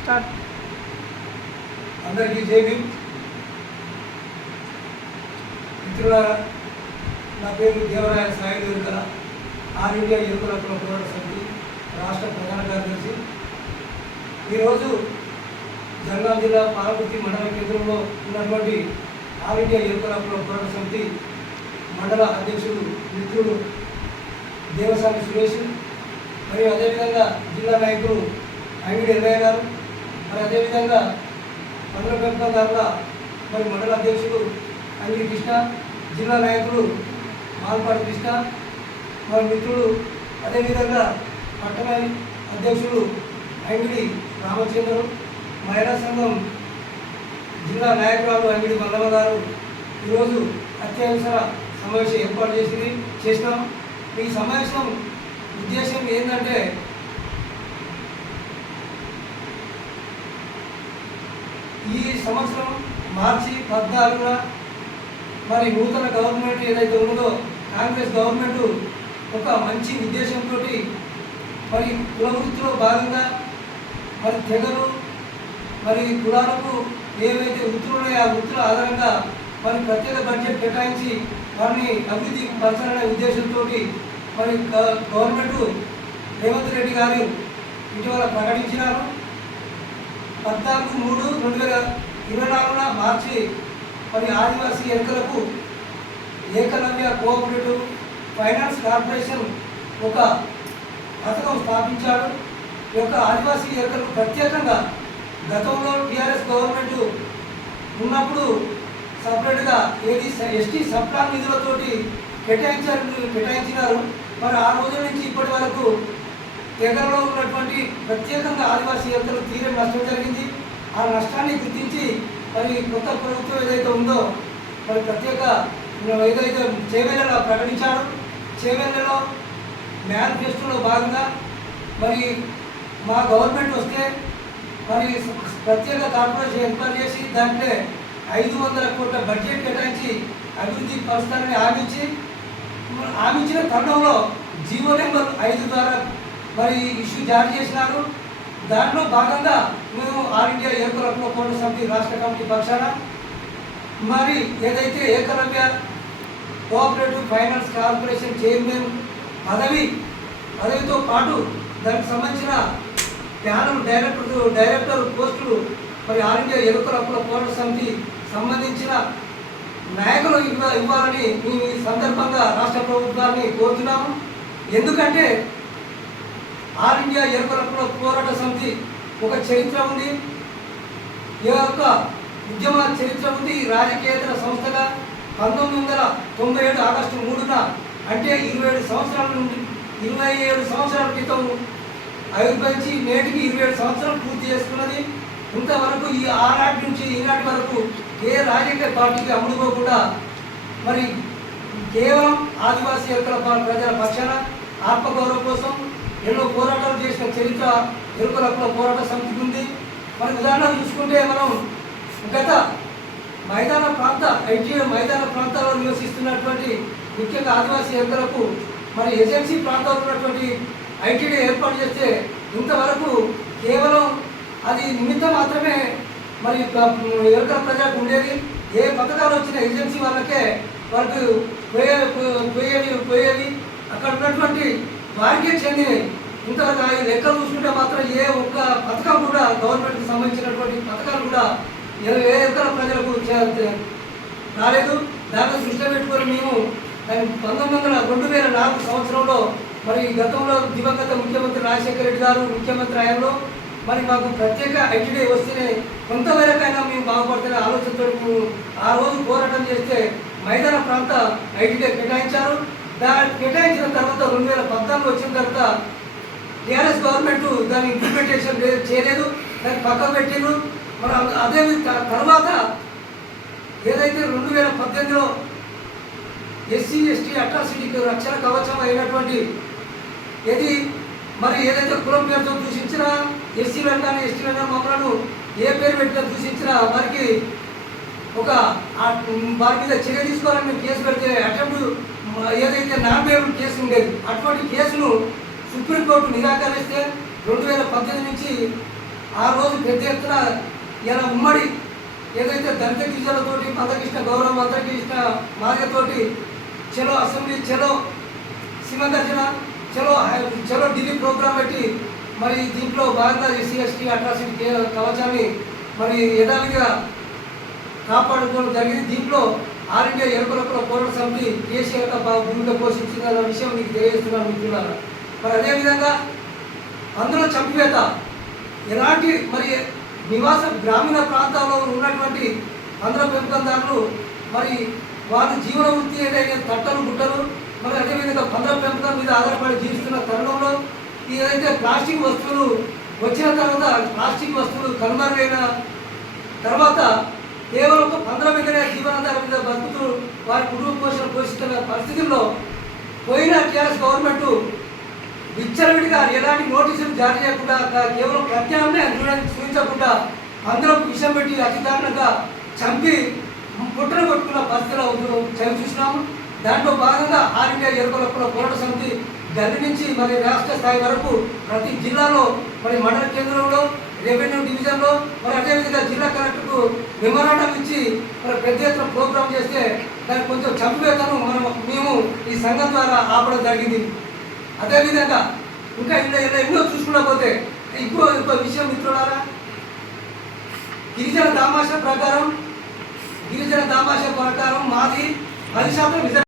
Start. అందరికీ JB మిత్రులారా నా పేరు దేవరాయ సాయి ఎరుకల ఆల్ ఇండియా ఎరుకల పోరాట సమితి రాష్ట్ర ప్రధాన కార్యదర్శి. ఈరోజు జనగాం జిల్లా పాలకుర్తి మండల కేంద్రంలో ఉన్నటువంటి ఆల్ ఇండియా ఎరుకల పోరాట సమితి మండల అధ్యక్షుడు మిత్రుడు దేవసాని సురేష్. మరియు అదేవిధంగా జిల్లా నాయకుడు అంగిడి ఎల్లయ్య గారు. మరి అదేవిధంగా మండల పెంపకందారుల మరి మండల అధ్యక్షుడు అంజీ కృష్ణ జిల్లా నాయకుడు మాల్పాటి కృష్ణ మరి మిత్రుడు అదేవిధంగా పట్టణ అధ్యక్షుడు అంగిడి రామచంద్రుడు మహిళా సంఘం జిల్లా నాయకురాలు అంగిడి మల్లమ్మ గారు ఈరోజు అత్యవసర సమావేశం ఏర్పాటు చేసింది. చేసినాం. ఈ సమావేశం ఉద్దేశం ఏంటంటే ఈ సంవత్సరం మార్చి పద్నాలుగున మరి నూతన గవర్నమెంట్ ఏదైతే ఉందో కాంగ్రెస్ గవర్నమెంట్ ఒక మంచి ఉద్దేశంతో మరి కుల వృత్తిలో భాగంగా మరి తెగలు మరి కులాలకు ఏవైతే వృత్తులు ఉన్నాయో ఆ వృత్తుల ఆధారంగా మరి ప్రత్యేక బడ్జెట్ కేటాయించి వారిని అభివృద్ధి పరచాలనే ఉద్దేశంతో మరి గవర్నమెంట్ రేవంత్ రెడ్డి గారు ఇటీవల ప్రకటించినారు. పద్నాలుగు మూడు రెండు వేల ఇరవై నాలుగున మార్చి మరి ఆదివాసీ ఎన్నికలకు ఏకలవ్య కోఆపరేటివ్ ఫైనాన్స్ కార్పొరేషన్ ఒక పథకం స్థాపించాడు. ఈ యొక్క ఆదివాసీ ఎన్నికలకు ప్రత్యేకంగా గతంలో టీఆర్ఎస్ గవర్నమెంట్ ఉన్నప్పుడు సపరేట్గా ఏది ఎస్టీ సప్లాన్ నిధులతోటి కేటాయించారు కేటాయించినారు. మరి ఆ రోజుల నుంచి ఇప్పటి వరకు తెగలో ఉన్నటువంటి ప్రత్యేకంగా ఆదివాసీ యువతలు తీరే నష్టం జరిగింది. ఆ నష్టాన్ని గుర్తించి మరి కొత్త ప్రభుత్వం ఏదైతే ఉందో మరి ప్రత్యేక ఏదైతే చేవేళ్ళలో ప్రకటించాడు చేవేళ్ళలో మేనిఫెస్టోలో భాగంగా మరి మా గవర్నమెంట్ వస్తే మరి ప్రత్యేక కార్పొరేషన్ ఏర్పాటు చేసి దాంట్లో ఐదు వందల కోట్ల బడ్జెట్ కేటాయించి అభివృద్ధి పరుస్తానని హామీ ఇచ్చి హామీ ఇచ్చిన తరుణంలో జీవో నెంబర్ ఐదు ద్వారా మరి ఇష్యూ జారీ చేసినారు. దాంట్లో భాగంగా మేము ఆల్ ఇండియా ఏకలవ్య పోటీ సమితి రాష్ట్ర కమిటీ పక్షాన మరి ఏదైతే Ekalavya cooperative finance corporation chairman పదవి పదవితో పాటు దానికి సంబంధించిన ప్యానల్ డైరెక్టర్ డైరెక్టర్ పోస్టులు మరి ఆల్ ఇండియా ఎరుకల హక్కుల పోరాట సమితి సంబంధించిన నాయకులు ఇవ్వ ఇవ్వాలని ఈ సందర్భంగా రాష్ట్ర ప్రభుత్వాన్ని కోరుతున్నాము. ఎందుకంటే ఆల్ ఇండియా ఏర్పడకున్న పోరాట సమితి ఒక చరిత్ర ఉంది. ఈ యొక్క ఉద్యమ చరిత్ర ఉంది. రాజకీయేతర సంస్థగా పంతొమ్మిది వందల తొంభై ఏడు ఆగస్టు మూడున అంటే ఇరవై ఏడు సంవత్సరాల నుండి ఇరవై ఏడు సంవత్సరాల క్రితం ఆవిర్భవించి నేటికి ఇరవై ఏడు సంవత్సరాలు పూర్తి చేసుకున్నది. ఇంతవరకు ఈ ఆనాటి నుంచి ఈనాటి వరకు ఏ రాజకీయ పార్టీకి అమ్ముడుకోకుండా మరి కేవలం ఆదివాసీ యొక్క ప్రజల పక్షాన ఆత్మగౌరవం కోసం ఎన్నో పోరాటాలు చేసిన చరిత్ర ఎరుకల పోరాట సమితికి ఉంది. మనకు ఉదాహరణ చూసుకుంటే మనం గత మైదాన ప్రాంత ఐటీ మైదాన ప్రాంతాల్లో నివసిస్తున్నటువంటి ముఖ్యంగా ఆదివాసీ ఎరుకలకు మరి ఏజెన్సీ ప్రాంతాల్లో ఉన్నటువంటి ఐటీడీ ఏర్పాటు చేస్తే ఇంతవరకు కేవలం అది నిమిత్తం మాత్రమే మరి ఎరుకల ప్రజలకు ఉండేది. ఏ పథకాలు వచ్చిన ఏజెన్సీ వాళ్ళకే వాళ్ళకు పోయే పోయేవి పోయేవి. అక్కడ ఉన్నటువంటి వారికే చెందినవి. ఇంతవరకు ఈ లెక్కలు చూసుకుంటే మాత్రం ఏ ఒక్క పథకం కూడా గవర్నమెంట్కి సంబంధించినటువంటి పథకాలు కూడా ఇరవై ఎకర ప్రజలకు రాలేదు. దాన్ని దృష్టిలో పెట్టుకొని మేము దాని పంతొమ్మిది వందల రెండు వేల నాలుగు సంవత్సరంలో మరి గతంలో దివంగత ముఖ్యమంత్రి రాజశేఖర రెడ్డి గారు ముఖ్యమంత్రి ఆయనలో మరి మాకు ప్రత్యేక ఐటీడీ వస్తేనే కొంతవరకైనా మేము బాగుపడుతున్న ఆలోచనతో ఆ రోజు పోరాటం చేస్తే మైదాన ప్రాంత ఐటీడీ కేటాయించారు. దాన్ని కేటాయించిన తర్వాత రెండు వేల పద్నాలుగు వచ్చిన తర్వాత టీఆర్ఎస్ గవర్నమెంట్ దాని ఇంప్లిమెంటేషన్ చేయలేదు. దాన్ని పక్కన పెట్టిండ్రు. మరి అదే తర్వాత ఏదైతే రెండు వేల పద్దెనిమిదిలో ఎస్సీ ఎస్టీ అట్రాసిటీకి రక్షణ కవచం అయినటువంటి ఏది మరి ఏదైతే కులం పేరుతో దూషించినా ఎస్సీలను కానీ ఎస్టీలను మమ్మల్ని ఏ పేరు పెట్టినా దూషించినా వారికి ఒక వారి మీద చర్య తీసుకోవాలని మేము కేసు పెడితే అటెంప్ట్ ఏదైతే నాన్ పేరు కేసు ఉండేది అటువంటి కేసును సుప్రీంకోర్టు నిరాకరిస్తే రెండు వేల పద్దెనిమిది నుంచి ఆ రోజు పెద్ద ఎత్తున ఇలా ఉమ్మడి ఏదైతే దళిత గిరిజనులతోటి మందకృష్ణ గౌరవ మందకృష్ణ మార్గతోటి చలో అసెంబ్లీ చలో సీమందర్శన చలో చలో ఢిల్లీ ప్రోగ్రాం పెట్టి మరి దీంట్లో భారత ఎస్సీ ఎస్టీ అట్రాసిటీ కవచాన్ని మరి యథావిధిగా కాపాడుకోవడం జరిగింది. దీంట్లో ఆల్ ఇండియా ఎరుకలకుల పోరాట సమితి కేసీఆర్ పోషించింది అన్న విషయం మీకు తెలియజేస్తున్నాను మిత్రులారా. మరి అదేవిధంగా అందులో చంపివేత ఎలాంటి మరి నివాస గ్రామీణ ప్రాంతాల్లో ఉన్నటువంటి అందరూ పెంపకందారులు మరి వారి జీవన వృత్తి ఏదైతే తట్టలు గుట్టలు మరి అదేవిధంగా పంద్ర పెంపకం మీద ఆధారపడి జీవిస్తున్న తరుణంలో ఏదైతే ప్లాస్టిక్ వస్తువులు వచ్చిన తర్వాత ప్లాస్టిక్ వస్తువులు కనుమరుగైన తర్వాత కేవలం ఒక పంద్ర మీదనే జీవనాధారం మీద బతుకుతూ వారి కుటుంబ పోషణ పోషిస్తున్న పరిస్థితుల్లో పోయిన టీఆర్ఎస్ గవర్నమెంట్ విచ్చలవిడిగా ఎలాంటి నోటీసులు జారీ చేయకుండా కేవలం ప్రత్యామ్నాయ చూడడానికి చూపించకుండా అందరూ విషయం పెట్టి అతి దారుణంగా చంపి పుట్టన కొట్టుకున్న పరిస్థితిలో చవి చూసినాము. దాంట్లో భాగంగా ఆల్ ఇండియా ఎరుకల పోరాట సమితి గది నుంచి మరి రాష్ట్ర స్థాయి వరకు ప్రతి జిల్లాలో మరి మండల కేంద్రంలో రెవెన్యూ డివిజన్లో మరి అదేవిధంగా జిల్లా కలెక్టర్కు మెమరాండం ఇచ్చి మరి పెద్ద ఎత్తున ప్రోగ్రామ్ చేస్తే దానికి కొంచెం చంపివేతను మనం మేము ఈ సంఘం ద్వారా ఆపడం జరిగింది. అదేవిధంగా ఇంకా ఇలా ఇలా ఎన్నో చూసుకున్నా పోతే ఇంకో ఇంకో విషయం మిత్రులారా గిరిజన దామాష ప్రకారం గిరిజన దామాష ప్రకారం మాది పది శాతం